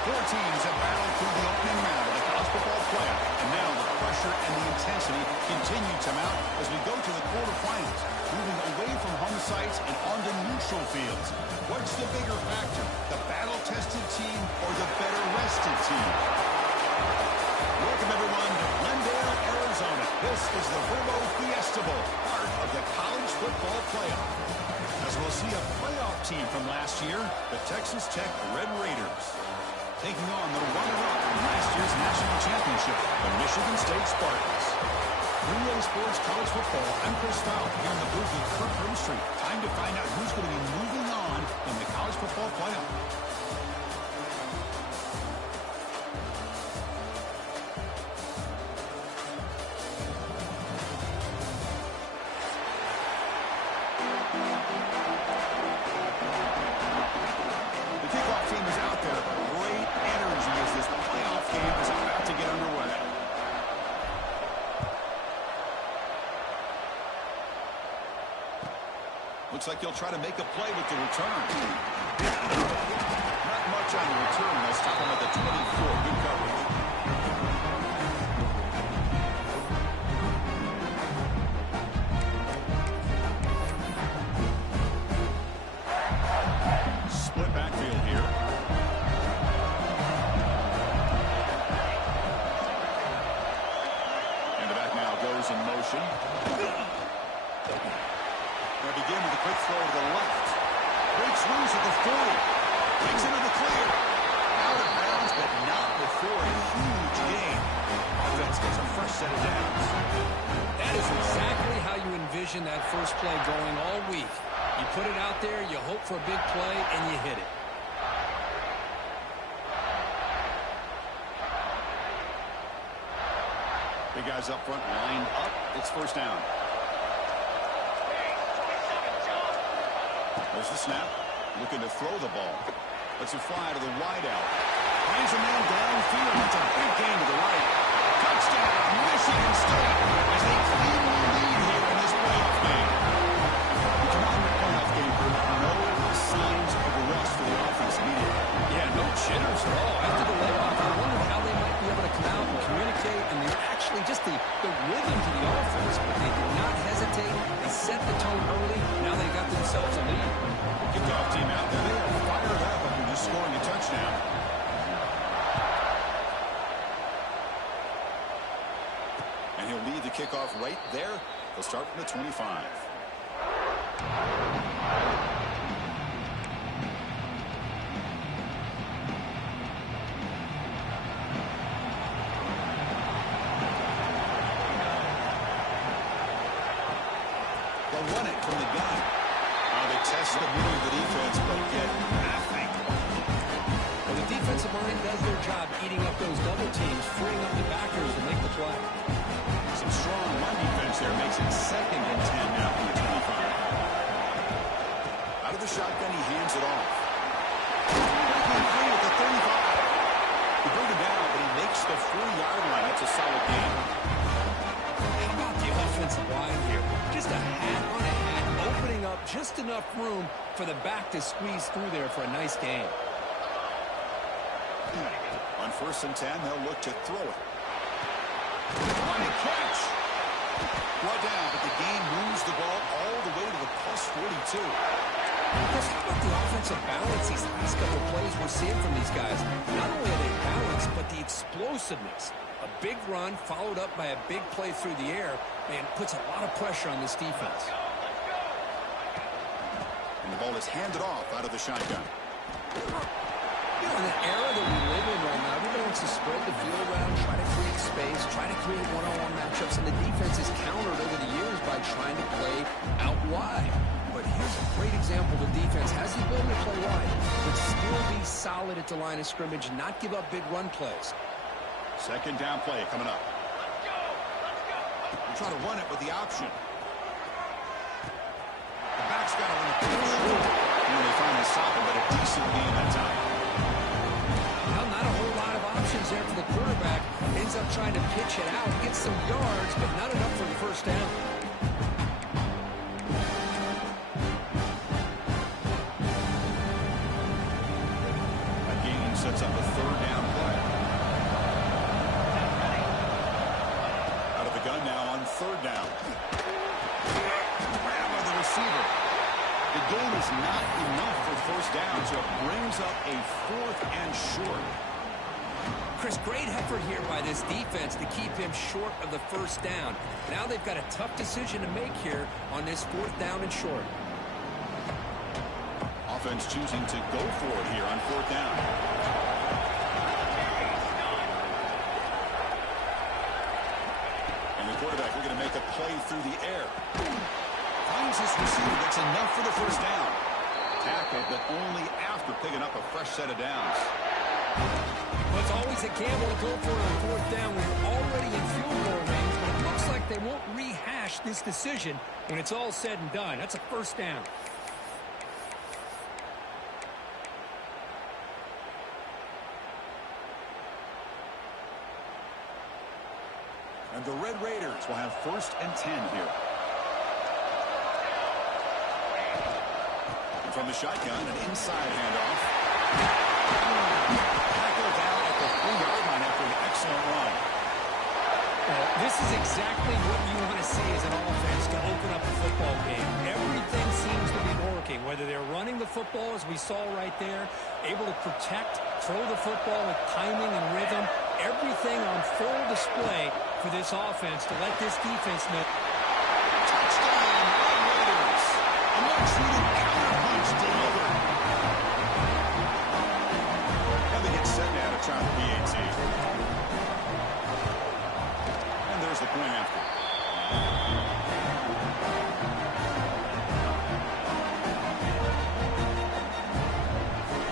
Four teams have battled through the opening round of the college football playoff, and now the pressure and the intensity continue to mount as we go to the quarterfinals, moving away from home sites and onto neutral fields. What's the bigger factor, the battle-tested team or the better-rested team? Welcome, everyone, to Glendale, Arizona. This is the Verbo Fiesta Bowl, part of the college football playoff. As we'll see a playoff team from last year, the Texas Tech Red Raiders, taking on the runner-up in last year's national championship, the Michigan State Spartans. 3A Sports College Football, I'm Chris Fowler here in the booth with Kurt Broomstreet. Time to find out who's going to be moving on in the college football playoff. Looks like he'll try to make a play with the return. Not much on the return. They'll stop him at the 24. Good coverage. Split backfield here. And the back now goes in motion. Begin with a quick throw to the left. Breaks loose at the 40. Takes it to the clear. Out of bounds, but not before a huge gain. Offense gets a first set of downs. That is exactly how you envision that first play going all week. You put it out there, you hope for a big play, and you hit it. Big guys up front, lined up. It's first down. There's the snap. Looking to throw the ball. Lets it fly to the wide out. Finds a man downfield. That's a big gain to the right. Touchdown! to kick off right there. They'll start from the 25. They'll run it from the gun. They test the middle of the defense, but get nothing. Well, the defensive line does their job eating up those double teams, freeing up the backers to make the play. Some strong run defense there makes it 2nd and 10 now from the 25. Out of the shotgun, he hands it off. Breaking free at the 35. He brings it down, but he makes the 4-yard line. That's a solid game. How about the offensive line here? Just a hat on a hat, opening up just enough room for the back to squeeze through there for a nice gain. On 1st and 10, they'll look to throw it. What a catch! Brought down, but the game moves the ball all the way to the plus 42. Chris, how about the offensive balance these last couple of plays we're seeing from these guys? Not only are they balanced, but the explosiveness. A big run followed up by a big play through the air, and puts a lot of pressure on this defense. And the ball is handed off out of the shotgun. You know, in the era that we live in right now, everybody wants to spread the field around, try to create space, try to create one-on-one matchups, and the defense is countered over the years by trying to play out wide. But here's a great example. The defense has the ability to play wide, but still be solid at the line of scrimmage, not give up big run plays. 2nd down play coming up. We'll try to run it with the option. The back's got to run the pitch. And they finally stop him, but a decent game that time. Well, not a whole lot of options there for the quarterback. Ends up trying to pitch it out, gets some yards, but not enough for the 1st down. That gain sets up a 3rd down play. Out of the gun now on 3rd down. Grab by the receiver. The game is not enough for 1st down, so it brings up a 4th and short. Chris, great effort here by this defense to keep him short of the 1st down. Now they've got a tough decision to make here on this 4th down and short. Offense choosing to go for it here on 4th down. And the quarterback looking to make a play through the air. Finds his receiver. That's enough for the 1st down. Tackle, but only after picking up a fresh set of downs. Well, it's always a gamble to go for it on 4th down when you're already in field goal range, but it looks like they won't rehash this decision when it's all said and done. That's a 1st down. And the Red Raiders will have 1st and 10 here. And from the shotgun, an inside handoff. Tackle down at the 3-yard line after an excellent run. This is exactly what you want to see as an offense to open up a football game. Everything seems to be working, whether they're running the football, as we saw right there, able to protect, throw the football with timing and rhythm, everything on full display for this offense to let this defense know. Touchdown, Red Raiders. A much-needed counter-punch delivered. Now they get set now to try the PAT. And there's the point after.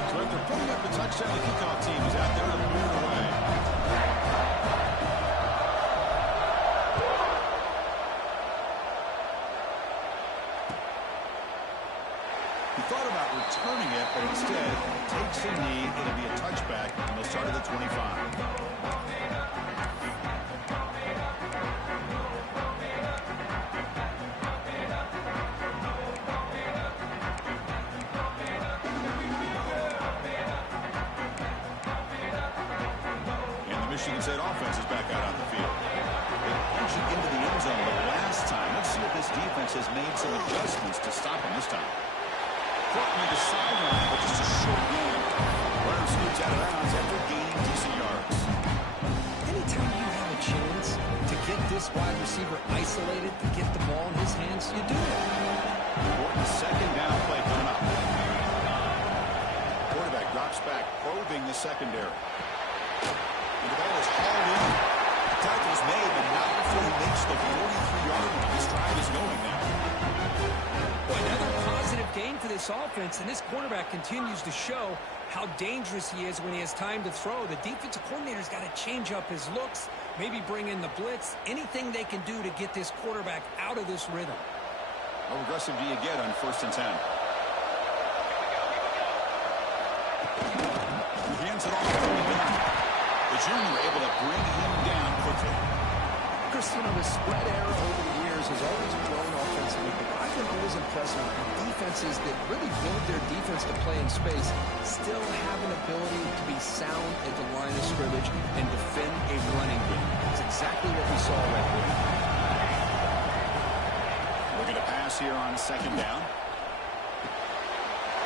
So after putting up the touchdown, the kickoff team is out there to move it away. He thought about returning it, but instead takes the knee. It'll be a touchback, and they'll start at the 25. Michigan State offense is back out on the field. They punch it into the end zone the last time. Let's see if this defense has made some adjustments to stop him this time. Caught near the sideline, but just a short game. Runner scoots out of bounds after gaining decent yards. Anytime you have a chance to get this this wide receiver isolated to get the ball in his hands, you do that. Important second down play coming up. Quarterback drops back, probing the secondary. And the ball is hauled in. The tackle is made, but not before he makes the 43-yard line. This drive is going now. Well, another positive gain for this offense, and this quarterback continues to show how dangerous he is when he has time to throw. The defensive coordinator's got to change up his looks, maybe bring in the blitz, anything they can do to get this quarterback out of this rhythm. How aggressive do you get on 1st and 10? He hands it off. The junior able to bring him down quickly. Chris, you know, the spread era over the years has always grown offensively, but I've been always impressed with defenses that really build their defense to play in space, still have an ability to be sound at the line of scrimmage and defend a running game. That's exactly what we saw right there. Looking to pass here on 2nd down.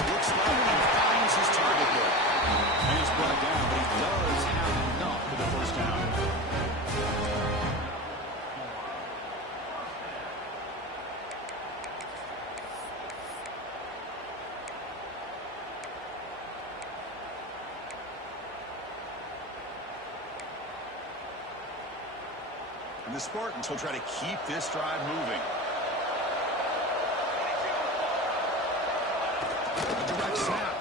Looks like he finds his target there. And he's brought down, but he does have enough for the 1st down. And the Spartans will try to keep this drive moving. A direct snap.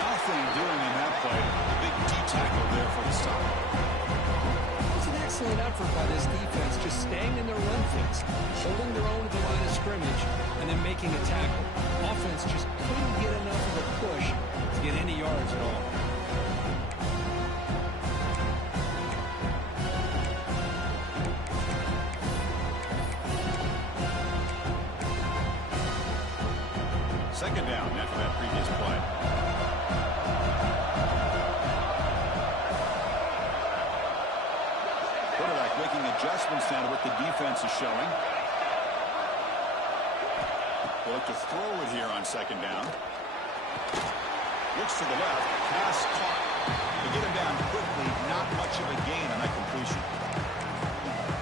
Nothing doing in that play. A big D tackle there for the stop. It was an excellent effort by this defense, just staying in their run fits, holding their own at the line of scrimmage, and then making a tackle. Offense just couldn't get enough of a push to get any yards at all. Second down after that previous play. Quarterback making adjustments now to what the defense is showing. They look to throw it here on 2nd down. Looks to the left. Pass caught. They get him down quickly. Not much of a gain on that completion.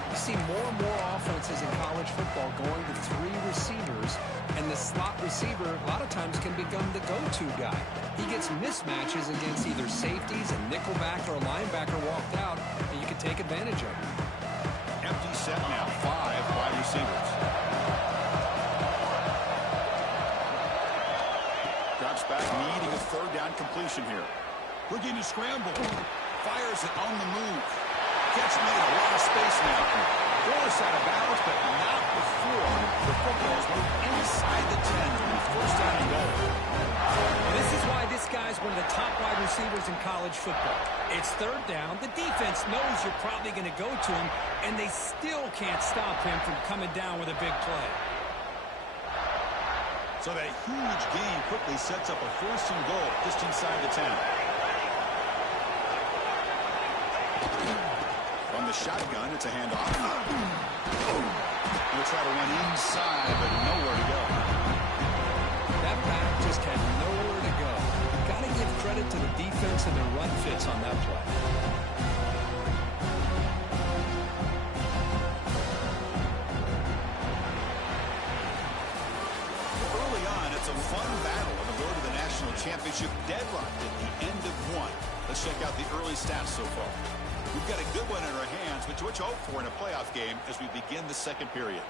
You see more and more offenses in college football going to 3 receivers, and the slot receiver a lot of times can become the go-to guy. He gets mismatches against either safeties, a nickelback, or a linebacker walked out, and you can take advantage of it. Empty set now. 5 wide receivers. Drops back, needing a 3rd down completion here. Looking to scramble. Fires it on the move. Catch made, a lot of space now. Force out of bounds, but not before the football's moved inside the 10. 1st down and goal. This is why this guy's one of the top wide receivers in college football. It's 3rd down. The defense knows you're probably going to go to him, and they still can't stop him from coming down with a big play. So that huge gain quickly sets up a 1st and goal just inside the 10. From the shotgun, it's a handoff. He'll try to run inside, but nowhere to go. That back just had nowhere to go. Got to give credit to the defense and their run fits on that play. Early on, it's a fun battle on the road to the national championship, deadlocked at the end of 1. Let's check out the early stats so far. We've got a good one in our hands, which you hope for in a playoff game as we begin the 2nd period.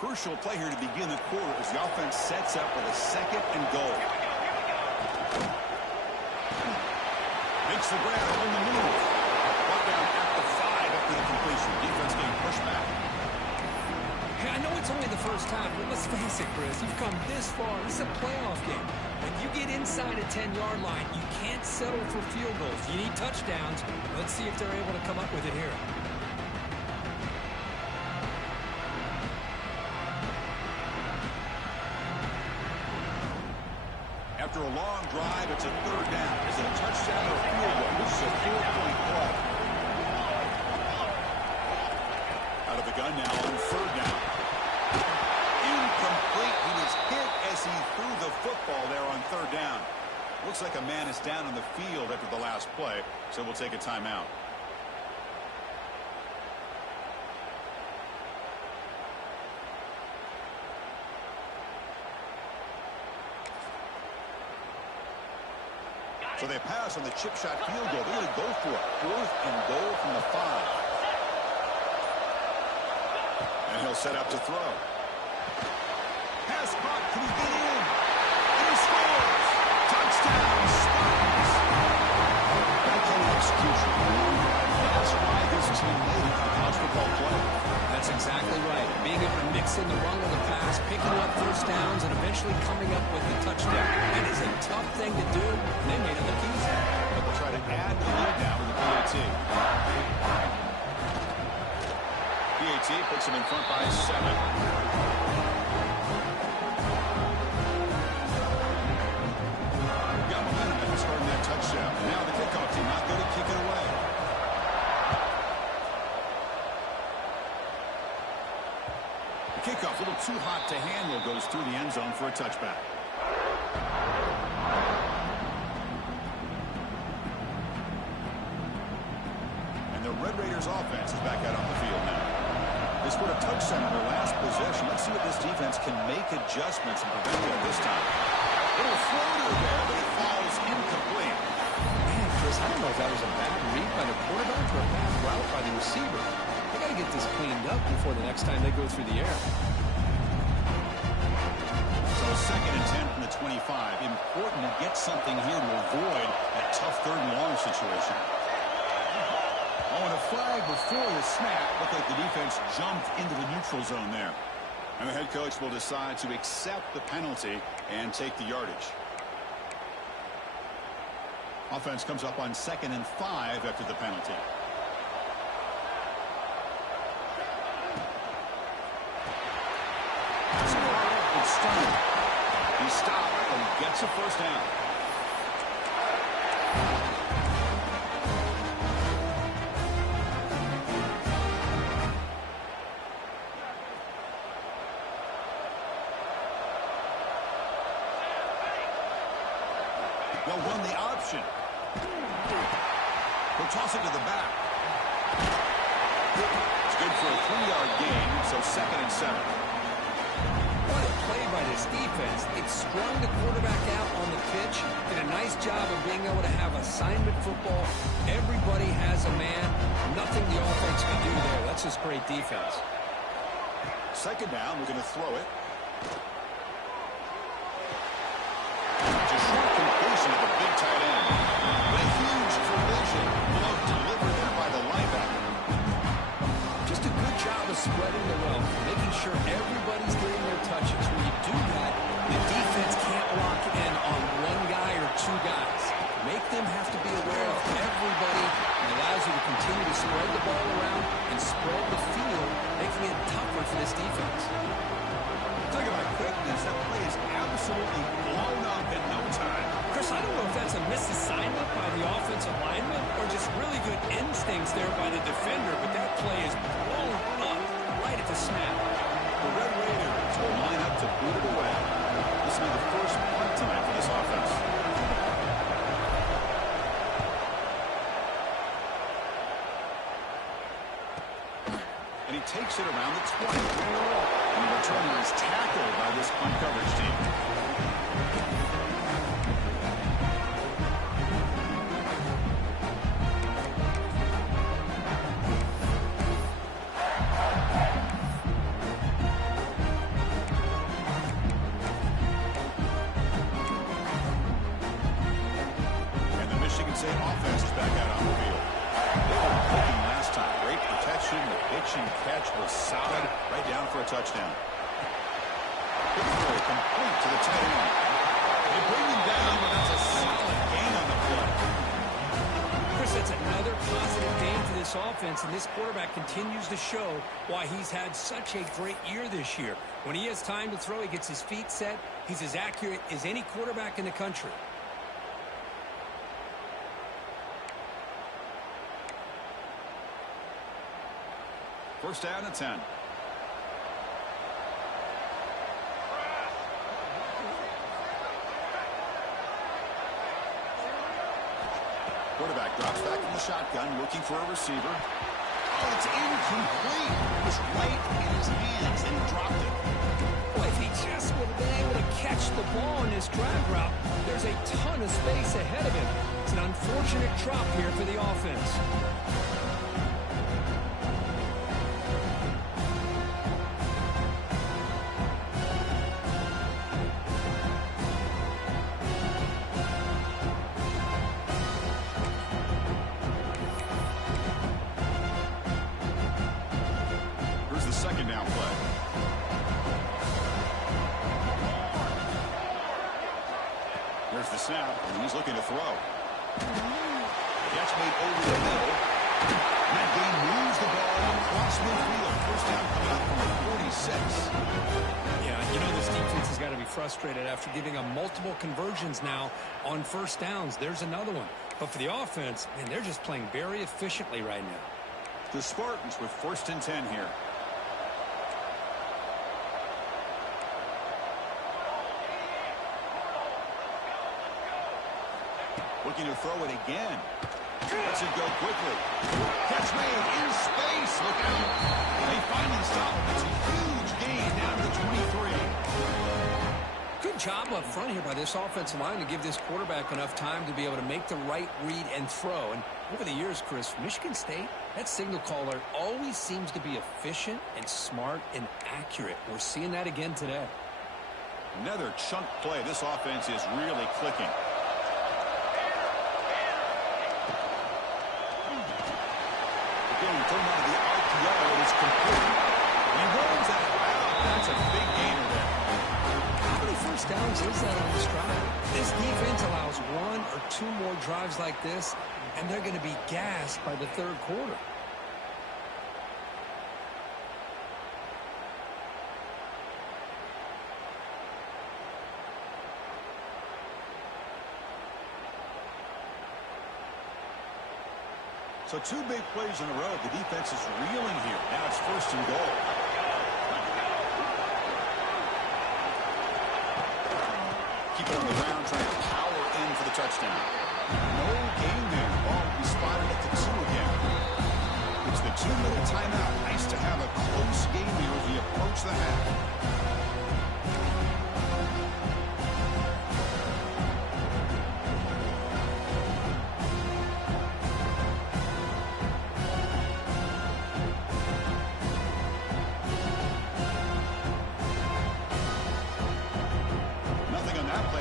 Crucial play here to begin the quarter as the offense sets up with a 2nd and goal. Makes the grab on the move. Brought down at the 5 after the completion. Defense getting pushed back. Hey, I know it's only the 1st time, but let's face it, Chris. You've come this far. This is a playoff game. When you get inside a 10-yard line, you can't settle for field goals. You need touchdowns. Let's see if they're able to come up with it here. After a long drive, it's a 3rd down. Is it a touchdown or a field goal? This is a 4-point play. Out of the gun now, play, so we'll take a timeout. So they pass on the chip shot field goal. They're going to go for it. 4th and goal from the 5. And he'll set up to throw. Pass caught. Can he get in? And he scores! Touchdown, Spurs! Excellent execution. That's why this team made it to college football play. That's exactly right. Being able to mix in the run of the pass, picking up first downs, and eventually coming up with a touchdown. That is a tough thing to do, and they made it look easy. But they'll try to add the lead now with the PAT. PAT puts them in front by 7. Got momentum after scoring that touchdown. Now the kickoff team not going to kick it away. The kickoff, a little too hot to handle, goes through the end zone for a touchback. And the Red Raiders offense is back out on the field now. They scored a touchdown on their last possession. Let's see if this defense can make adjustments and prevent that this time. Little floater there, but it falls incomplete. Man, Chris, I don't know if that was a bad read by the quarterback or a bad route by the receiver. They got to get this cleaned up before the next time they go through the air. So 2nd and 10 from the 25. Important to get something here to avoid that tough 3rd and long situation. Oh, and a flag before the snap. Looked like the defense jumped into the neutral zone there. And the head coach will decide to accept the penalty and take the yardage. Offense comes up on 2nd and 5 after the penalty. It's Stone. He stopped and gets a first down. They'll run the option. He'll toss it to the back. It's good for a 3-yard gain, so 2nd and 7. What a play by this defense. It strung the quarterback out on the pitch. Did a nice job of being able to have assignment football. Everybody has a man. Nothing the offense can do there. That's just great defense. 2nd down, we're going to throw it. It's a short completion of the big tight end. But a huge collision. Glove delivered there by the linebacker. Just a good job of spreading the wealth, making sure everybody's getting their touches. When you do that, the defense can't lock in on one guy or 2 guys. Make them have to be aware of everybody, and allows you to continue to spread the ball around and spread the field, making it tougher for this defense. Talk about quickness. That play is absolutely blown up in no time. Chris, I don't know if that's a misassignment by the offensive lineman or just really good instincts there by the defender, but that play is blown up right at the snap. The Red Raiders will line up to boot it away. This will be the first punt time for this offense. And he takes it around the 20. And the returner is tackled by this punt coverage team. And the Michigan State offense is back out on the field. They were clicking last time. Great protection. The pitch and catch was solid. Right down for a touchdown. Complete to the tight end. They bring him down, but that's a solid gain on the play. Chris, that's another positive gain for this offense, and this quarterback continues to show why he's had such a great year this year. When he has time to throw, he gets his feet set. He's as accurate as any quarterback in the country. First down and 10. Quarterback the shotgun, looking for a receiver. Oh, it's incomplete. It was right in his hands, and he dropped it. Boy, if he just would have been able to catch the ball in his drag route, there's a ton of space ahead of him. It's an unfortunate drop here for the offense. Second down play. There's the snap, and he's looking to throw. Catch made over the middle. That game moves the ball across midfield. First down coming up from the 46. Yeah, you know this defense has got to be frustrated after giving them multiple conversions now on first downs. There's another one. But for the offense, man, they're just playing very efficiently right now. The Spartans with 1st and 10 here. Looking to throw it again. Lets it go quickly. Catch made in space. Look out. They finally stop him. It's a huge gain down to the 23. Good job up front here by this offensive line to give this quarterback enough time to be able to make the right read and throw. And over the years, Chris, Michigan State, that signal caller always seems to be efficient and smart and accurate. We're seeing that again today. Another chunk play. This offense is really clicking. Getting thrown out of the RPO, it is complete. He runs out of bounds. That's a big gainer there. How many first downs is that on this drive? This defense allows 1 or 2 more drives like this, and they're going to be gassed by the third quarter. So 2 big plays in a row. The defense is reeling here. Now it's 1st and goal. Keep it on the ground, trying to power in for the touchdown. No gain there. Ball will be spotted at the 2 again. It's the 2-minute timeout. Nice to have a close game here as we approach the half.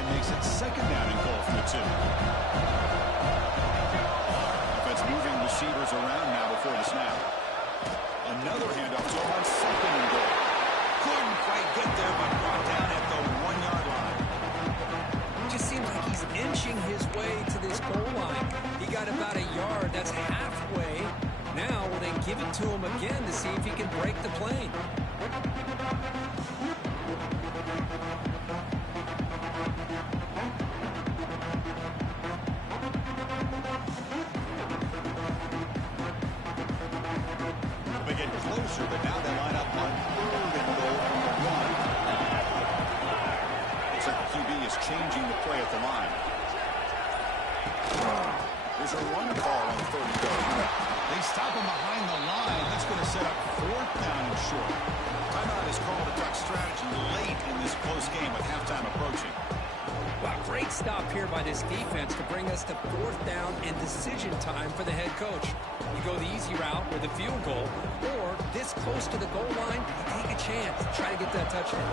Makes it 2nd down and goal for the 2. Offense moving receivers around now before the snap. Another handoff to him on 2nd and goal. Couldn't quite get there, but brought down at the 1-yard line. It just seems like he's inching his way to this goal line. He got about a yard. That's halfway. Now will they give it to him again to see if he can break the plane? Closer, but now they line up on 3rd and goal from the 1. Looks like the QB is changing the play at the line. There's a run call on 3rd and goal. They stop him behind the line. That's going to set up 4th down and short. Timeout is called a duck strategy late in this close game with halftime approaching. Wow, great stop here by this defense to bring us to 4th down and decision time for the head coach. You go the easy route with a field goal, or this close to the goal line, you take a chance to try to get that touchdown.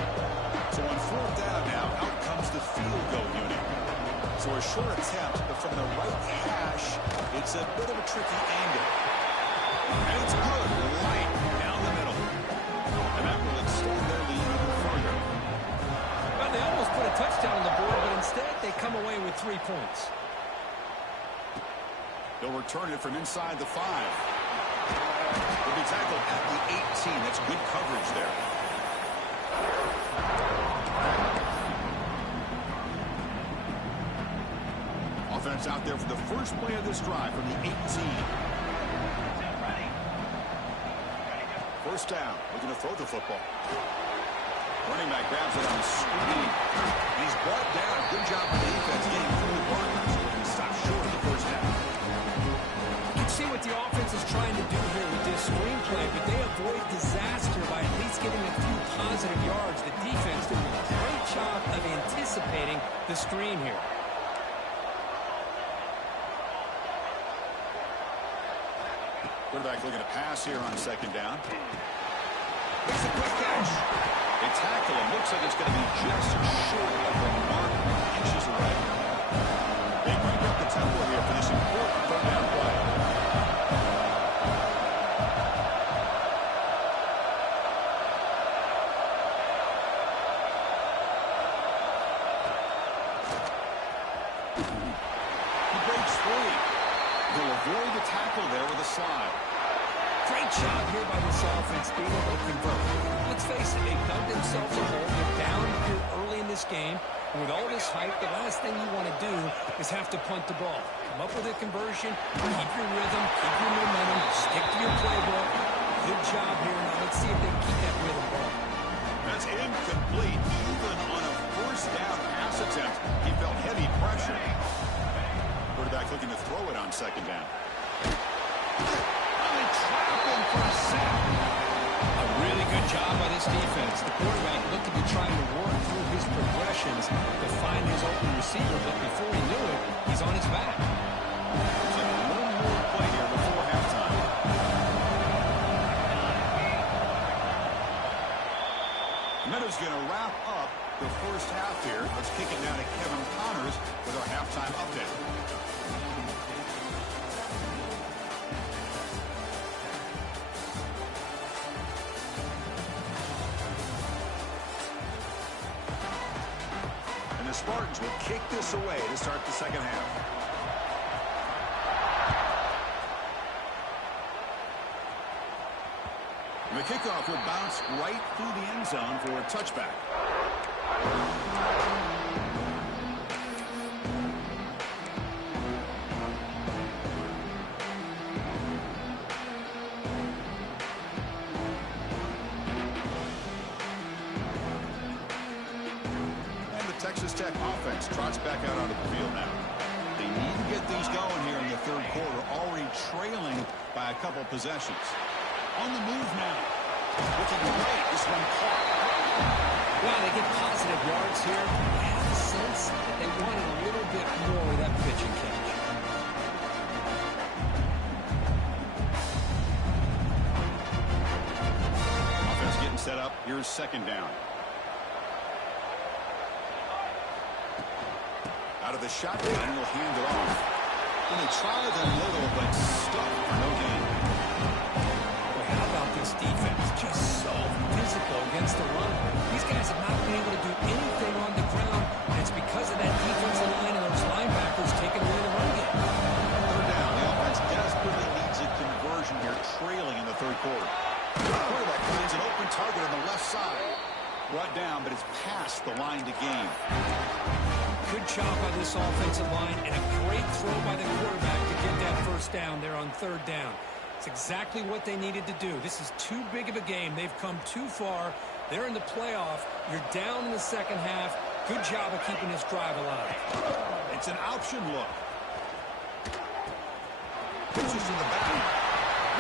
So on 4th down now, out comes the field goal unit. So a short attempt, but from the right hash, it's a bit of a tricky angle. And it's good, right down the middle. And that will extend their lead even further. Well, they almost put a touchdown on the board, but instead they come away with 3 points. They'll return it from inside the 5. They'll be tackled at the 18. That's good coverage there. Offense out there for the first play of this drive from the 18. 1st down, looking to throw the football. Running back grabs it on the screen. He's brought down. Good job for the defense getting through the blockers. He stopped short of the 1st down. the offense is trying to do here with this screenplay, but they avoid disaster by at least getting a few positive yards. The defense doing a great job of anticipating the screen here. Quarterback looking to pass here on second down. Makes a quick catch. They tackle him. Looks like it's going to be just short of the mark, inches away. They break up the tempo here for this important third down play. He breaks free. They'll avoid the tackle there with a slide. Great job here by this offense being able to convert. Let's face it, they've dug themselves a hole. They're down here early in this game. And with all this hype, the last thing you want to do is have to punt the ball. Come up with a conversion, keep your rhythm, keep your momentum, stick to your playbook. Good job here. Now let's see if they can keep that rhythm going. That's incomplete. Even on a first down pass attempt, he felt heavy pressure. Quarterback looking to throw it on second down. They trap him for a sack. A really good job by this defense. The quarterback looking to try to work through his progressions to find his open receiver, but before he knew it, he's on his back. Looks like one more play here before halftime. Meadows going to wrap up the first half here. Let's kick it down to Kevin Connors with our halftime update. Spartans will kick this away to start the second half. And the kickoff will bounce right through the end zone for a touchback. Texas Tech offense trots back out onto the field now. They need to get things going here in the third quarter, already trailing by a couple possessions. On the move now. Looking right, this one caught. Wow, they get positive yards here. I have a sense that they wanted a little bit more of that pitch and catch. Offense getting set up. Here's second down. Out of the shotgun, he'll hand it off. And they try the middle, but stuck for no gain. Boy, how about this defense? Just so physical against the run. These guys have not been able to do anything on the ground, and it's because of that defensive line and those linebackers taking away the run game. Third down, the offense desperately needs a conversion here, trailing in the third quarter. The quarterback finds an open target on the left side. Brought down, but it's past the line to gain. Good job by this offensive line and a great throw by the quarterback to get that first down there on third down. It's exactly what they needed to do. This is too big of a game. They've come too far. They're in the playoff. You're down in the second half. Good job of keeping this drive alive. It's an option look. Pitches to the back.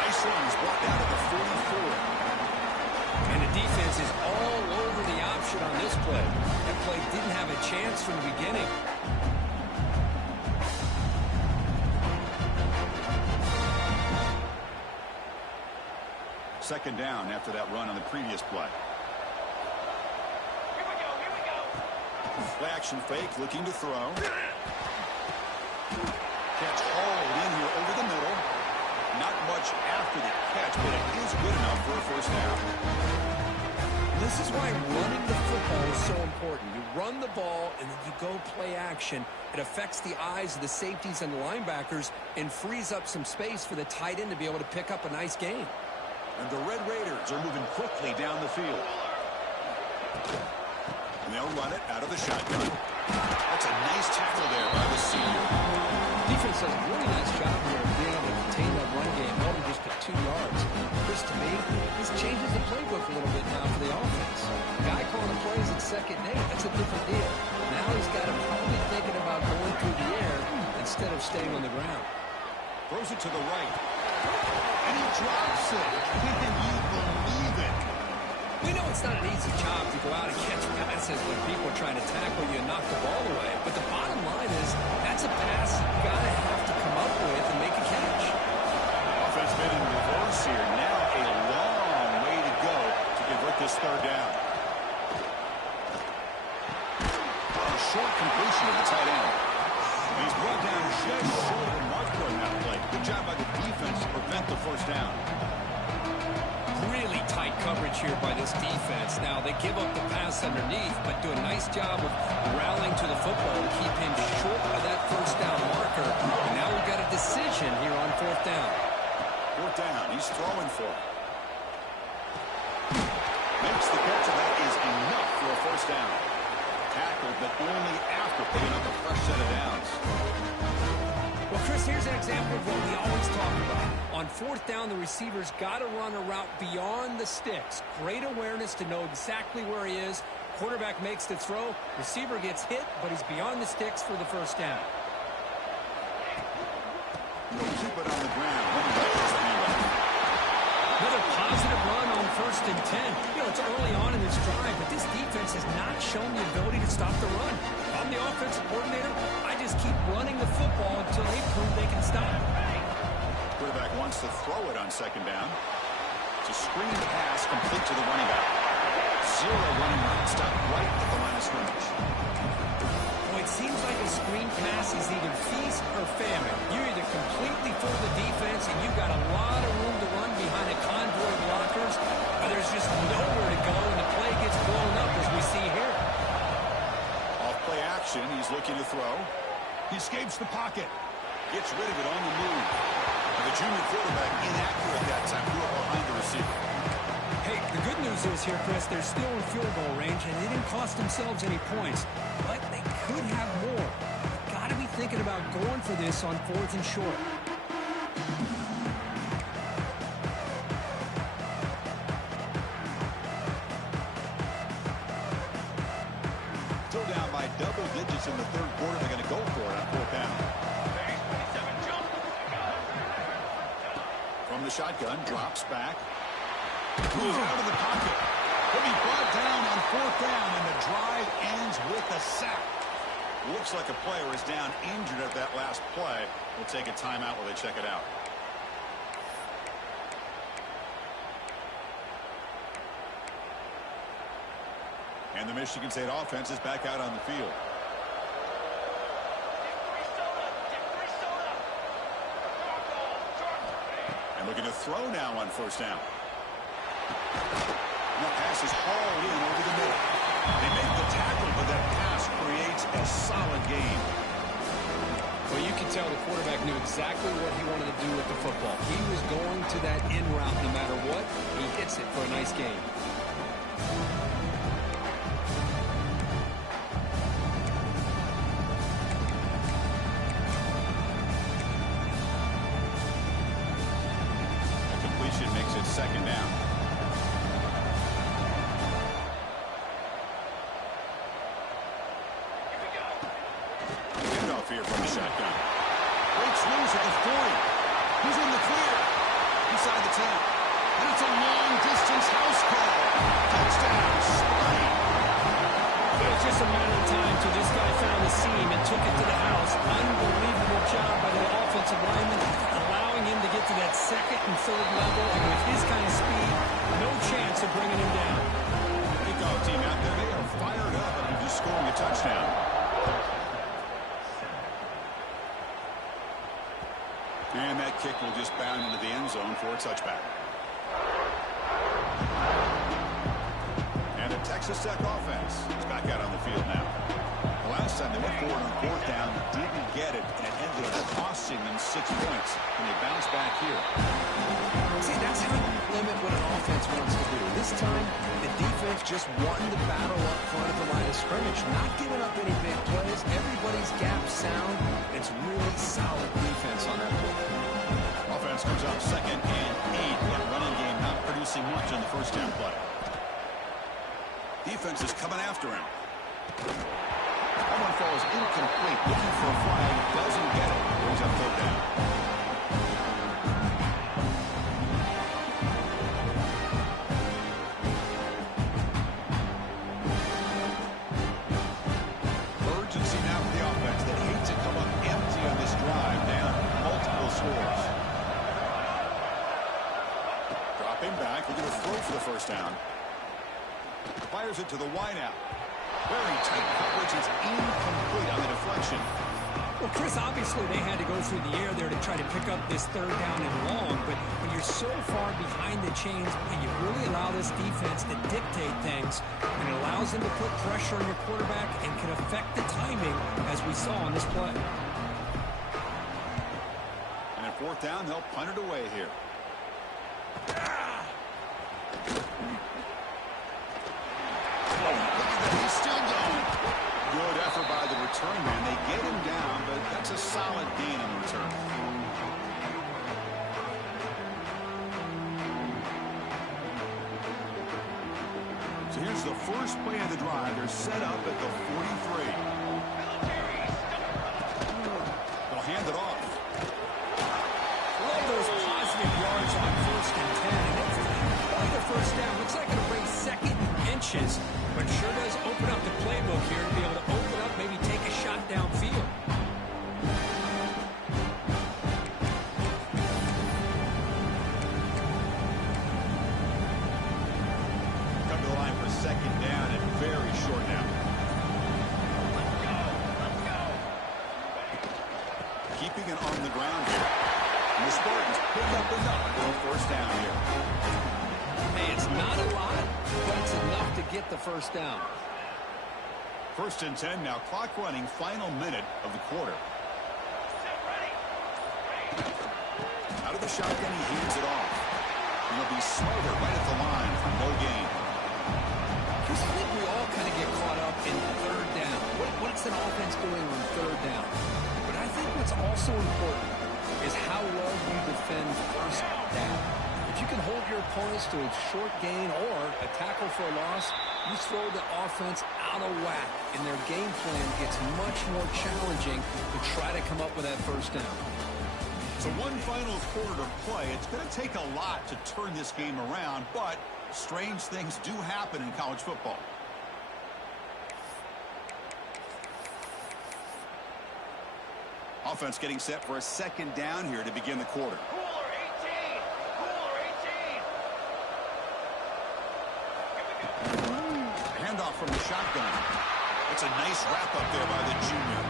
Nice one. He's brought down to the 44. And the defense is all over the option on this play. That play didn't have a chance from the beginning. Second down after that run on the previous play. Here we go. Play action fake, looking to throw. Catch hauled in here over the middle. Not much after the catch, but it is good enough for a first down. This is why running the football is so important. You run the ball, and then you go play action. It affects the eyes of the safeties and the linebackers and frees up some space for the tight end to be able to pick up a nice gain. And the Red Raiders are moving quickly down the field. And they'll run it out of the shotgun. That's a nice tackle there by the senior. Defense does a really nice job here of being able to contain that run game, held just at 2 yards. Chris, to me, this changes the playbook a little bit now for the offense. The guy calling the plays at 2nd and 8, that's a different deal. Now he's got him probably thinking about going through the air instead of staying on the ground. Throws it to the right. And he drops it. Can you believe it? We know it's not an easy job to go out and catch passes when people are trying to tackle you and knock the ball away. But the bottom line is that's a pass you got to have to come up with and make a catch. Offense been in reverse here. Now a long way to go to convert this third down. A short completion to the tight end. He's brought down just short of the marker on that play. Good job by the defense to prevent the first down. Really tight coverage here by this defense. Now, they give up the pass underneath, but do a nice job of rallying to the football to keep him short of that first down marker. And now we've got a decision here on fourth down. Fourth down. He's throwing for it. Makes the catch, and that is enough for a first down. Tackled, but only after picking up a fresh set of downs. Well, Chris, here's an example of what we always talk about. On fourth down, the receiver's got to run a route beyond the sticks. Great awareness to know exactly where he is. Quarterback makes the throw. Receiver gets hit, but he's beyond the sticks for the first down. Keep it on the ground. Another positive run on 1st and 10. You know, it's early on in this drive, but this defense has not shown the ability to stop the run. If I'm the offensive coordinator, I just keep running the football until they prove they can stop it. Quarterback wants to throw it on second down. It's a screen pass complete to the running back. Zero running route. Stop right at the line of scrimmage. Well, it seems like a screen pass is either feast or famine. You either completely fool the defense and you've got a lot of room to run behind a convoy of blockers, or there's just nowhere to go and the play gets blown up as we see here. Off play action. He's looking to throw. He escapes the pocket. Gets rid of it on the move. And the junior quarterback inaccurate that time. Grew up behind the receiver. Hey, the good news is here, Chris, they're still in field goal range and they didn't cost themselves any points. But they could have more. Got to be thinking about going for this on 4th and short. Still down by double digits in the third quarter. They're going to go for it on fourth down. From the shotgun, drops back. Moves out of the pocket. He'll be brought down on fourth down, and the drive ends with a sack. Looks like a player is down injured at that last play. We'll take a timeout while they check it out. And the Michigan State offense is back out on the field. And looking to throw now on first down. And that pass is hauled in over the middle. They make the tackle, but that pass creates a solid gain. Well, you can tell the quarterback knew exactly what he wanted to do with the football. He was going to that in route no matter what. He hits it for a nice gain. The completion makes it second down. Here from the shotgun. Breaks loose at the 40. He's in the clear. Inside the 10. And it's a long-distance house call. Touchdown, Sparty. It was just a matter of time till this guy found the seam and took it to the house. Unbelievable job by the offensive lineman, allowing him to get to that second and third level. And with his kind of speed, no chance of bringing him down. Kickoff team out there, they are fired up after just scoring a touchdown. And that kick will just bound into the end zone for a touchback. And the Texas Tech offense is back out on the field now. The last time they went forward on fourth down, didn't get it, and it ended up costing them 6 points. And they bounce back here. See, that's how you limit what an offense wants to do. This time, the defense just wanting to battle up front of the line of scrimmage, not giving up any big plays. Everybody's gap sound. It's really solid defense on that play. Offense comes up 2nd and 8. That running game not producing much on the first down play. Defense is coming after him. That one falls incomplete. Looking for a flag. Doesn't get it. Brings up third down. Dropping back, looking to throw for the first down. Fires it to the wideout. Very tight coverage. It's incomplete on the deflection. Well, Chris, obviously they had to go through the air there to try to pick up this third down and long, but when you're so far behind the chains, you really allow this defense to dictate things, and it allows them to put pressure on your quarterback and can affect the timing, as we saw on this play. And at fourth down, they'll punt it away here. He's still going. Good effort by the return man. They get him down, but that's a solid gain on the return. So here's the first play of the drive. They're set up at the 43. They'll hand it off. Love those positive yards on 1st and 10. And it's the first down. Looks like it'll bring second inches, but sure does open up the playbook here to be able to open up, maybe take a shot downfield. Come to the line for second down and very short now. Let's go. Keeping it on the ground here. And the Spartans pick up enough for a first down here. Hey, it's not a lot, but it's enough to get the first down. 1st and 10 now. Clock running. Final minute of the quarter. Out of the shotgun, he hands it off. And he'll be smothered right at the line for no gain. Because I think we all kind of get caught up in third down. What's an offense doing on third down? But I think what's also important is how well you defend first down. If you can hold your opponents to a short gain or a tackle for a loss, you throw the offense out of whack, and their game plan gets much more challenging to try to come up with that first down. So one final quarter to play. It's going to take a lot to turn this game around, but strange things do happen in college football. Offense getting set for a second down here to begin the quarter. Handoff from the shotgun. It's a nice wrap up there by the junior.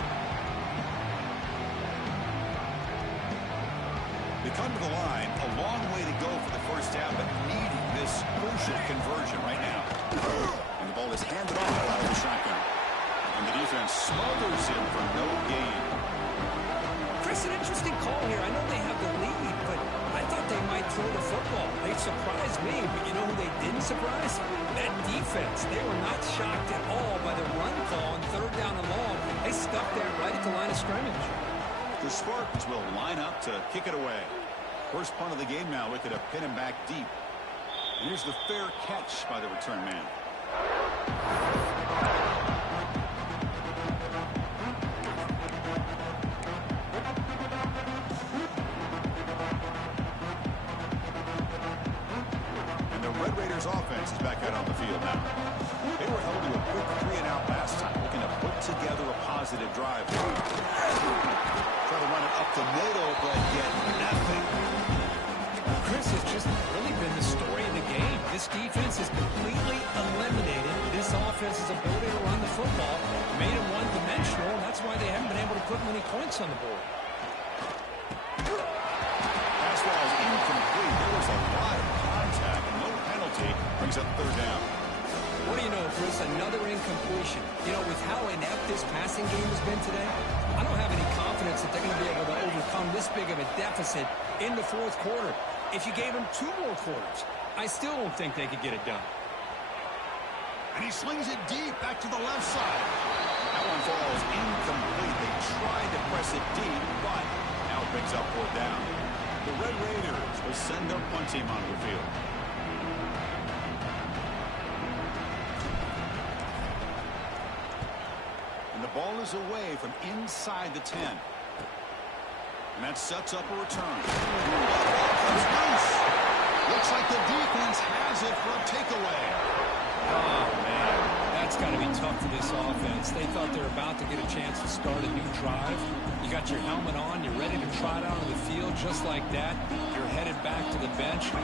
They come to the line. A long way to go for the first down, but needing this crucial conversion right now. And the ball is handed off out of the shotgun. And the defense smothers him for no gain. Chris, an interesting call here. I know they have the lead, but I thought they might throw the football. They surprised me, but you know who they didn't surprise? That defense. They were not shocked at all by the run call on third down and long. They stuck there right at the line of scrimmage. The Spartans will line up to kick it away. First punt of the game now, looking to pin him back deep. And here's the fair catch by the return man. Offense is back out on the field now. They were held to a quick 3-and-out last time, looking to put together a positive drive. Try to run it up the middle, but get nothing. Chris, has just really been the story of the game. This defense has completely eliminated this offense's ability to run the football, made it one-dimensional, and that's why they haven't been able to put many points on the board. Pass ball is incomplete. There was a lot of contact. No penalty. Brings up third down. What do you know, Chris? Another incompletion. You know, with how inept this passing game has been today, I don't have any confidence that they're going to be able to overcome this big of a deficit in the fourth quarter. If you gave them 2 more quarters, I still don't think they could get it done. And he slings it deep back to the left side. That one falls incomplete. They tried to press it deep, but now it brings up fourth down. The Red Raiders will send their punt team onto the field. And the ball is away from inside the 10. And that sets up a return. Looks like the defense has it for a takeaway. Oh, man. That's got to be tough to this offense. They thought they were about to get a chance to start a new drive. You got your helmet on. You're ready to trot out on the field just like that. You're headed back to the bench to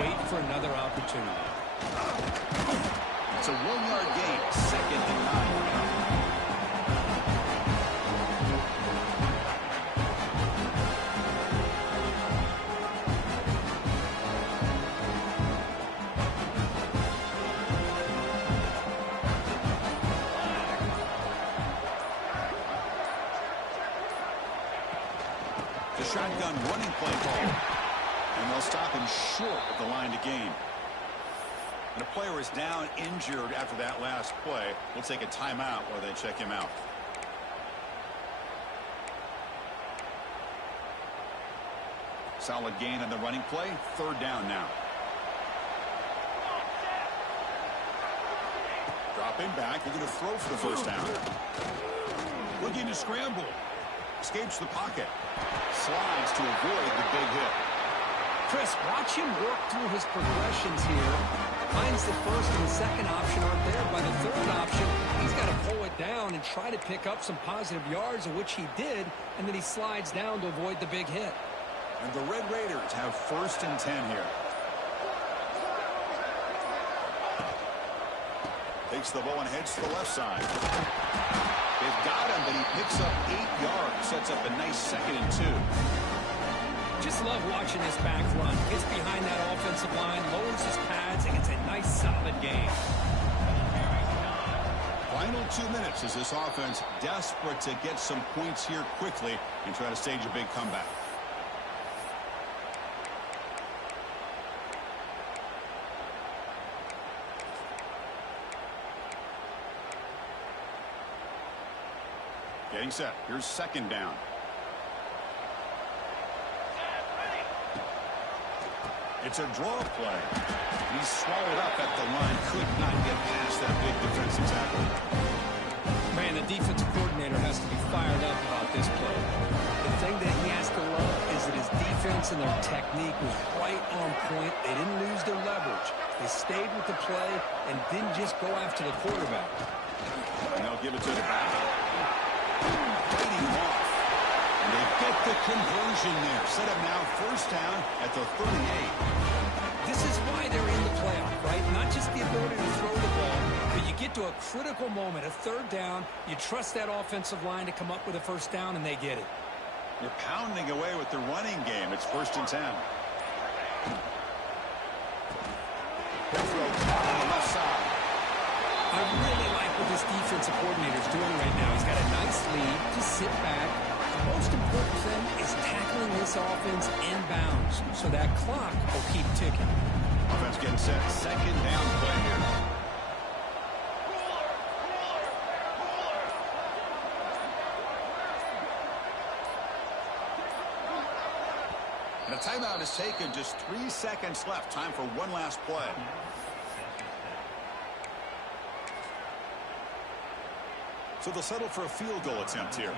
wait for another opportunity. It's a 1-yard gain, 2nd and 9. The shotgun running play call. And they'll stop him short of the line to gain. And a player is down injured after that last play. We'll take a timeout while they check him out. Solid gain on the running play. 3rd down now. Dropping back. They're going to throw for the first down. Looking to scramble. Escapes the pocket. Slides to avoid the big hit. Chris, watch him work through his progressions here. Finds the first and the second option aren't there. By the third option, he's got to pull it down and try to pick up some positive yards, of which he did, and then he slides down to avoid the big hit. And the Red Raiders have 1st and 10 here. Takes the ball and heads to the left side. They've got him, but he picks up 8 yards. Sets up a nice 2nd and 2. Just love watching this back run. Gets behind that offensive line, lowers his pads, and gets a nice solid gain. Final 2 minutes as this offense desperate to get some points here quickly and try to stage a big comeback. Getting set. Here's 2nd down. It's a draw play. He's swallowed up at the line. Could not get past that big defensive tackle. Man, the defensive coordinator has to be fired up about this play. The thing that he has to love is that his defense and their technique was right on point. They didn't lose their leverage. They stayed with the play and didn't just go after the quarterback. And they'll give it to the back. Fighting off. And they get the conversion there. Set up now 1st down at the 38. This is why they're in the playoff, right? Not just the ability to throw the ball, but you get to a critical moment, a 3rd down. You trust that offensive line to come up with a 1st down, and they get it. You're pounding away with the running game. It's 1st and 10. Throw on the left side. I really like what this defensive coordinator is doing right now. He's got a nice lead. Just sit back. The most important thing is tackling this offense inbounds so that clock will keep ticking. Offense getting set. 2nd down play here. And a timeout is taken. Just 3 seconds left. Time for one last play. So they'll settle for a field goal attempt here.